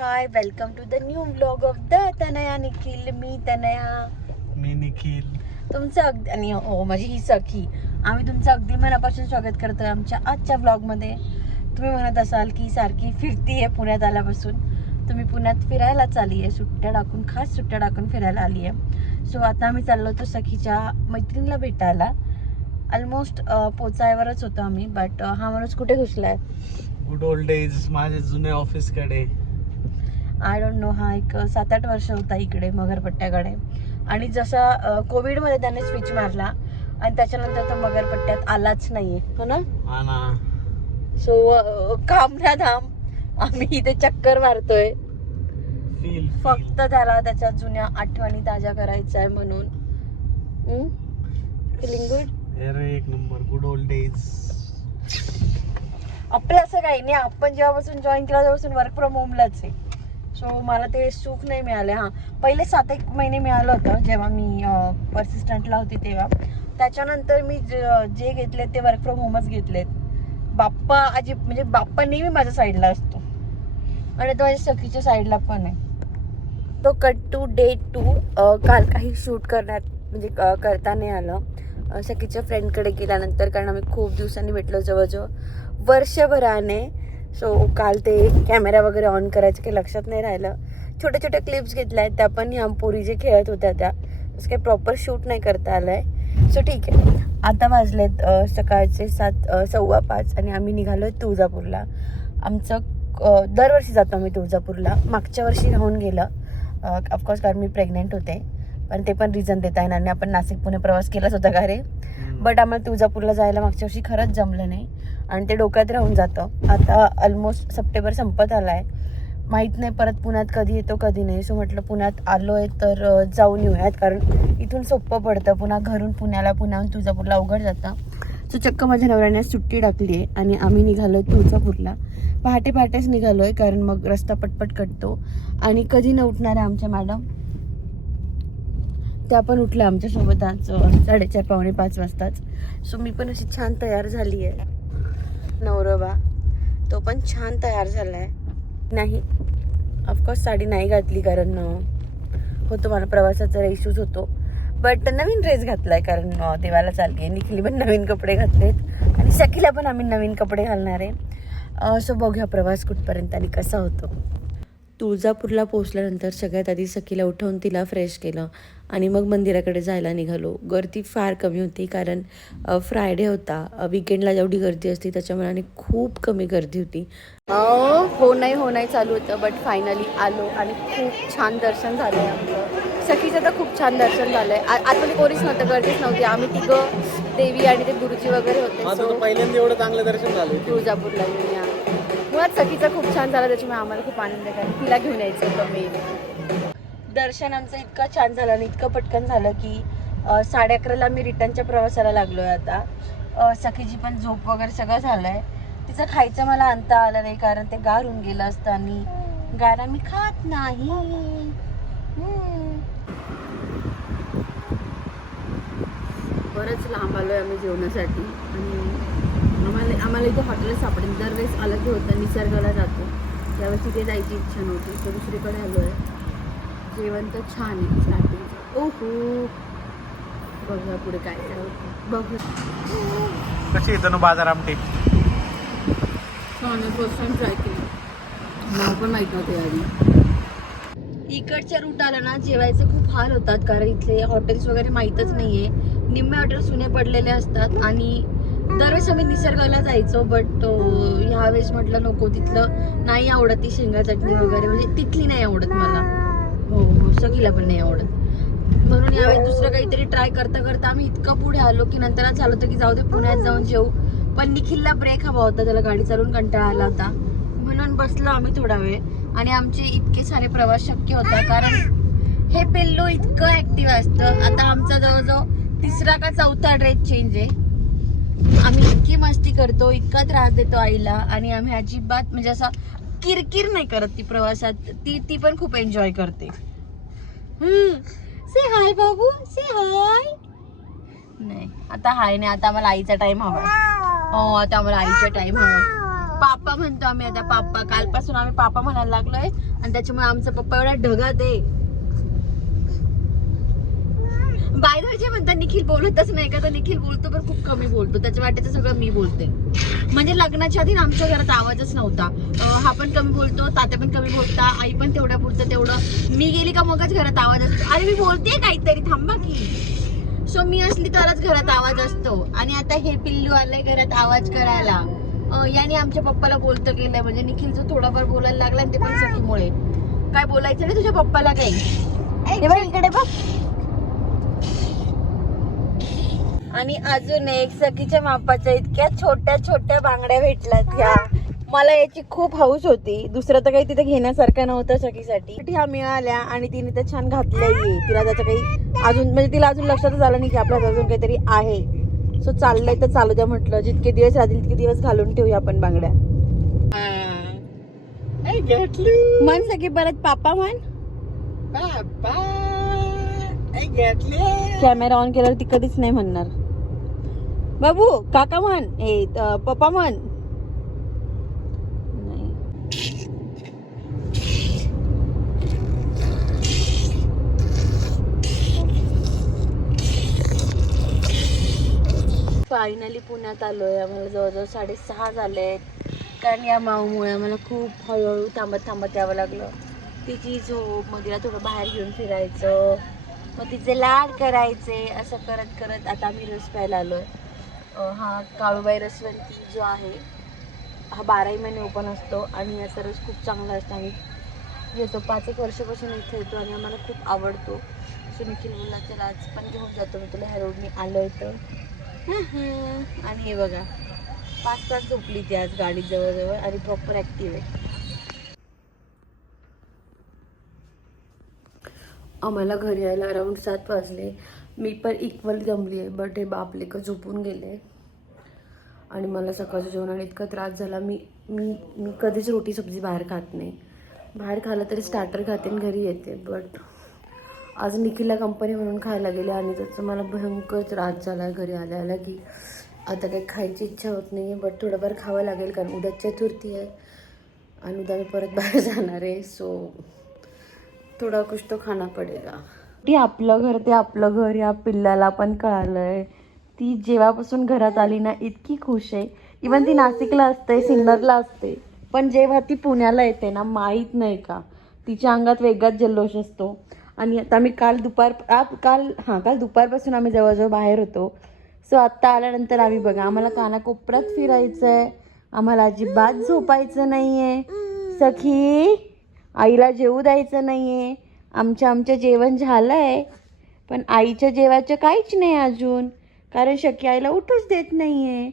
High welcome to the new vlog of the Tanaya Nikhil. मी तनया, मी निखिल. तुमचं अगदी आणि हो माझी ही सखी. आम्ही तुमचं अगदी मनापासून स्वागत करतोय आमच्या आजच्या व्लॉगमध्ये. तुम्ही म्हणत असाल की सारखी फिरतीये पुण्यात आल्यापासून. तुम्ही पुण्यात फिरायला चालली आहे, सुट्ट्या टाकून, खास सुट्ट्या टाकून फिरायला आली आहे. सो आता आम्ही चाललो होतो सखीच्या मैत्रिणीला भेटायला. ऑलमोस्ट पोचायवरच होतो आम्ही, बट हा माणूस कुठे घुसलाय? गुड ओल्ड डेज, माझे जुने ऑफिस कडे. I don't know. हा एक 7-8 वर्ष होता इकडे मगरपट्ट्याकडे. आणि जसा कोविडमध्ये त्याने स्विच मारला आणि त्याच्यानंतर तो मगरपट्ट्यात आलाच नाहीये, हो ना? सो कामरा धाम आम्ही इथे चक्कर मारतोय फक्त त्याला त्याच्या जुन्या आठवणी ताज्या करायच्या आहे म्हणून. Feeling good? अरे एक नंबर, गुड ओल्ड डेज. आपलं असं काही नाही, आपण जेव्हापासून जॉईन केला तेव्हापासून वर्क फ्रॉम होमलाच आहे. सो मला ते सुख नाही मिळाले. हां, पहिले 7-1 महिने मिळालं होतं जेव्हा मी परसिस्टंटला होती तेव्हा. त्याच्यानंतर मी जे घेतले ते वर्क फ्रॉम होमच घेतलेत. बाप्पा म्हणजे बाप्पा नेहमी माझ्या साईडला असतो आणि तो माझ्या सखीच्या साईडला पण आहे. तो कट टू डे 2. काल काही शूट म्हणजे करता नाही आलं. सखीच्या फ्रेंडकडे गेल्यानंतर, कारण आम्ही खूप दिवसांनी भेटलो, जवळजवळ वर्षभराने. सो काल ते कॅमेरा वगैरे ऑन करायचं काही लक्षात नाही राहिलं. छोट्या छोट्या क्लिप्स घेतल्या आहेत त्या पण, ह्या पोरी जे खेळत होत्या त्या. तसं काही प्रॉपर शूट नाही करता आलं आहे. सो ठीक आहे. आता वाजलेत सकाळचे 4:15 आणि आम्ही निघालो आहे तुळजापूरला. आमचं दरवर्षी जातो आम्ही तुळजापूरला. मागच्या वर्षी राहून गेलं ऑफकोर्स, कारण मी प्रेग्नेंट होते. पण ते पण रिझन देता येणार नाही, आपण नाशिक पुणे प्रवास केलाच होता का रे. बट आम्हाला तुळजापूरला जायला मागच्या वर्षी खरंच जमलं नाही आणि ते डोक्यात राहून जातं. आता ऑलमोस्ट सप्टेंबर संपत आला आहे, माहीत नाही परत पुण्यात कधी येतो कधी नाही. सो म्हटलं पुण्यात आलो आहे तर जाऊन येऊयात, कारण इथून सोपं पडतं. पुन्हा घरून पुण्याला, पुण्याहून तुळजापूरला अवघड जातं. सो चक्क माझ्या नवऱ्याने सुट्टी टाकली आहे आणि आम्ही निघालो आहे तुळजापूरला. पहाटेच निघालो आहे, कारण मग रस्ता पटपट कटतो. आणि कधी न उठणाऱ्या आमच्या मॅडम त्या पण उठल्या आमच्यासोबत आज 4:30-5 वाजताच. सो मी पण अशी छान तयार झाली आहे. नवरोबा तो पण छान तयार झाला आहे. नाही ऑफकोर्स साडी नाही घातली, कारण होतो मला प्रवासाचा इश्यूज होतो. बट नवीन ड्रेस घातलाय, कारण देवाला चालली आहे. निखिली पण नवीन कपडे घातलेत आणि सखीला पण आम्ही नवीन कपडे घालणार आहे. सो बघूया प्रवास कुठपर्यंत आणि कसा होतो. तुळजापूरला पोहोचल्यानंतर सगळ्यात आधी सखीला उठवून तिला फ्रेश केलं आणि मग मंदिराकडे जायला निघालो. गर्दी फार कमी होती, कारण फ्रायडे होता. विकेंडला जेवढी गर्दी असते त्याच्यामुळे आणि खूप कमी गर्दी होती. हो नाही चालू होतं, बट फायनली आलो आणि खूप छान दर्शन झालं आहे आमचं. सखीचं तर खूप छान दर्शन झालं आहे. आतमध्ये कोणीच नव्हतं, गर्दीच नव्हती. आम्ही तिघं, देवी आणि ते गुरुजी वगैरे होते. पहिल्यांदा एवढं चांगलं दर्शन झालं तुळजापूरला येऊया. मुळात सखीचं खूप छान झालं, त्याच्यामुळे आम्हाला खूप आनंद आहे, कारण तिला घेऊन यायचं होतं मेन. दर्शन आमचं इतकं छान झालं आणि इतकं पटकन झालं की 11:30ला मी रिटर्नच्या प्रवासाला लागलो आहे आता. सखीची पण झोप वगैरे सगळं झालं आहे. तिचं खायचं मला आणता आलं नाही, कारण ते गार होऊन गेलं असतं आणि गार आम्ही खात नाही. बरंच लांब आलो आहे आम्ही जेवणासाठी आणि आम्हाला इथे हॉटेल सापडेल. दरवेळेस आलं की होतं निसर्गाला जातो, त्यावेळेस तिथे जायची इच्छा नव्हती, तर दुसरीकडे आलो आहे. जेवण तर छान आहे स्टार्टिंग. ओहो, बघा पुढे काय काय होतं. बघ कशी येतं बाजार आमटे. छान, फर्स्ट टाइम ट्राय केली, मला पण माहीत नव्हते आधी. इकडच्या रूटाला ना जेवायचे खूप हाल होतात, कारण इथले हॉटेल्स वगैरे माहीतच नाहीये. निम्मे हॉटेल सुने पडलेले असतात आणि दरवेळेस आम्ही निसर्गाला जायचो, बट ह्यावेळेस म्हटलं नको, तिथलं नाही आवडत ती शेंगा चटणी वगैरे, म्हणजे तिथली नाही आवडत मला. हो, सखीला पण नाही आवडत. म्हणून यावेळेस दुसरं काहीतरी ट्राय करता करता आम्ही इतकं पुढे आलो की नंतर चालू होतं की जाऊ दे पुण्यात जाऊन जेऊ. पण निखिलला ब्रेक हवा होता, त्याला गाडी चालवून कंटाळा आला होता, म्हणून बसलो आम्ही थोडा वेळ. आणि आमचे इतके सारे प्रवास शक्य होता, कारण हे पिल्लू इतकं ऍक्टिव्ह असतं. आता आमचा जवळजवळ 3रा का 4था ड्रेस चेंज आहे. आम्ही इतकी मस्ती करतो, इतका त्रास देतो आईला, आणि आम्ही अजिबात म्हणजे असा किरकिर नाही करत ती प्रवासात. ती पण खूप एन्जॉय करते. से हाय बाबू, से हाय. नाही आता हाय नाही, आता आम्हाला आईचा टाइम हवा. हो, आता आम्हाला आईचा टाइम हवा. पापा म्हणतो आम्ही आता. पापा कालपासून आम्ही पापा म्हणायला लागलोय आणि त्याच्यामुळे आमचा पप्पा एवढा ढगात आहे. बाय जे म्हणतात निखिल बोलतच नाही का, तर निखिल बोलतो पण खूप कमी बोलतो. त्याच्या वाटेचं सगळं मी बोलते. म्हणजे लग्नाच्या आधी आमच्या घरात आवाजच नव्हता. हा पण कमी बोलतो, तात्या पण कमी बोलता, आई पण तेवढ्या पुरतं तेवढं. मी गेली का मगच घरात आवाज असतो. अरे मी बोलते काहीतरी, थांबा की. सो मी असली तरच घरात आवाज असतो. आणि आता हे पिल्लू आलंय घरात आवाज करायला. याने आमच्या पप्पाला बोलतं केलंय. म्हणजे निखिल जो थोडाफार बोलायला लागला ते पण सखीमुळे. काय बोलायचं नाही तुझ्या पप्पाला काही. हे बघ इकडे बघ. आणि अजून एक सखीच्या मापाच्या इतक्या छोट्या छोट्या बांगड्या भेटल्यात ह्या. मला याची खूप हौस होती. दुसरं तर काही तिथे घेण्यासारखं नव्हतं सखीसाठी. ह्या मिळाल्या आणि तिने तर छान घातल्याही. तिला त्याचं काही अजून म्हणजे तिला अजून लक्षातच आलं नाही की आपल्याला अजून काहीतरी आहे. सो चाललंय तर चालू द्या म्हटलं. जितके दिवस राहतील तितके दिवस घालून ठेवूया आपण बांगड्या. म्हण सखी परत पापा म्हण. कॅमेरा ऑन केल्यावर ती कधीच नाही म्हणणार. बाबू काका म्हण. हे पप्पा म्हण. फायनली पुण्यात आलोय. आम्हाला जवळजवळ 6:30 झालेत. कारण या माऊमुळे आम्हाला खूप हळूहळू थांबत थांबत यावं लागलं. तिची झोप, मग तिला थोडं बाहेर घेऊन फिरायचं, मग तिचे लाड करायचे. असं करत करत आता आम्ही रस प्यायला आलोय. हा काळूबाई रसवंती जो आहे हा 12ही महिने ओपन असतो आणि याचा रस खूप चांगला असतो. आम्ही येतो 5-1 वर्षापासून इथे येतो आणि आम्हाला खूप आवडतो. सो निखिल बोलला चला आज पण घेऊन जातो मी तुला, ह्या रोडने आलो इथं. आणि हे बघा 5 तास झोपली ती आज गाडी जवळजवळ आणि प्रॉपर ॲक्टिव्ह आहे. आम्हाला घरी यायला अराउंड 7 वाजले. मी पण इक्वल जमली आहे. बट हे बापले का झोपून गेले आणि मला सकाळच्या जेवणाला इतका त्रास झाला. मी मी मी कधीच रोटी सब्जी बाहेर खात नाही. बाहेर खाल्लं तरी स्टार्टर खाते आणि घरी येते. बट आज निखिलला कंपनी म्हणून खायला गेले आणि त्याचा मला भयंकर त्रास झाला आहे घरी आल्या की. आता काही खायची इच्छा होत नाही आहे. बट थोडंफार खावं लागेल कारण उद्या चतुर्थी आहे आणि उद्या मी परत बाहेर जाणार आहे. सो थोडा कुछ तो खाना पडेगा. ती आपलं घर ते आपलं घर या पिल्लाला पण कळालंय. ती जेव्हापासून घरात आली ना इतकी खुश आहे. इवन ती नाशिकला असते, सिन्नरला असते, पण जेव्हा ती पुण्याला येते ना माहीत नाही का तिच्या अंगात वेगळाच जल्लोष असतो. आणि आता मी काल दुपारपासून आम्ही जवळजवळ बाहेर होतो. सो आत्ता आल्यानंतर आम्ही बघा आम्हाला कानाकोपऱ्यात फिरायचं आहे. आम्हाला अजिबात झोपायचं नाही आहे. सखी आईला जेवू द्यायचं नाही आहे. आमचं जेवण झालं आहे पण आईच्या जेवायचं काहीच नाही अजून. कारण सखी आईला उठूच देत नाही आहे.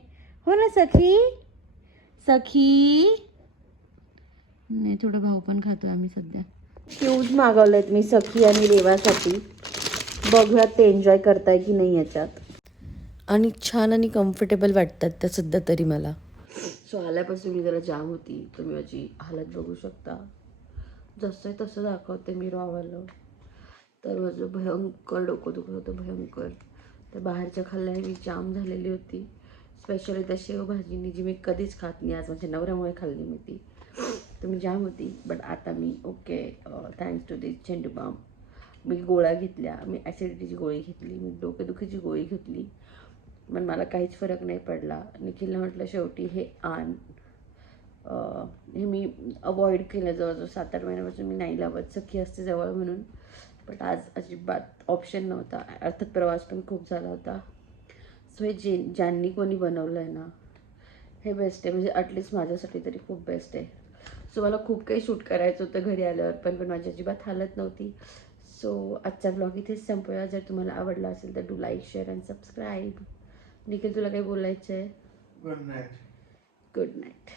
हो ना सखी. सखी नाही थोडं भाऊ पण खातोय आम्ही सध्या. शूज मागवलेत मी सखी आणि रेवासाठी. बघूयात ते एन्जॉय करताय की नाही याच्यात. आणि छान आणि कम्फर्टेबल वाटतात त्या सध्या तरी मला. सो आल्यापासून मी जरा जाम होती. तुम्ही माझी हालत बघू शकता. जसं आहे तसं दाखवते मी रॉवालं. तर माझं भयंकर डोकं दुखत होतं भयंकर. तर बाहेरच्या खाल्ल्याने मी जाम झालेली होती. स्पेशली त्या शेवभाजीनी जी मी कधीच खात नाही. आज माझ्या नवऱ्यामुळे खाल्ली मी ती. तर मी जाम होती. बट आता मी ओके थँक्स टू दिस झेंडू बाम. मी गोळ्या घेतल्या. मी ॲसिडिटीची गोळी घेतली. मी डोकेदुखीची गोळी घेतली. पण मला काहीच फरक नाही पडला. निखिलला म्हटलं शेवटी हे आण. हे मी अवॉइड केलं जवळजवळ 7-8 महिन्यापासून मी नाही लावत. सखी असते जवळ म्हणून. बट आज अजिबात ऑप्शन नव्हता. अर्थात प्रवास पण खूप झाला होता. सो हे ज्यांनी कोणी बनवलं आहे ना हे बेस्ट आहे. म्हणजे ॲटलिस्ट माझ्यासाठी तरी खूप बेस्ट आहे. सो मला खूप काही शूट करायचं होतं घरी आल्यावर पण माझी अजिबात हालत नव्हती. सो आजचा ब्लॉग इथेच संपूया. जर तुम्हाला आवडला असेल तर do like share and subscribe. Nikhil तुला काही बोलायचं आहे? Good night.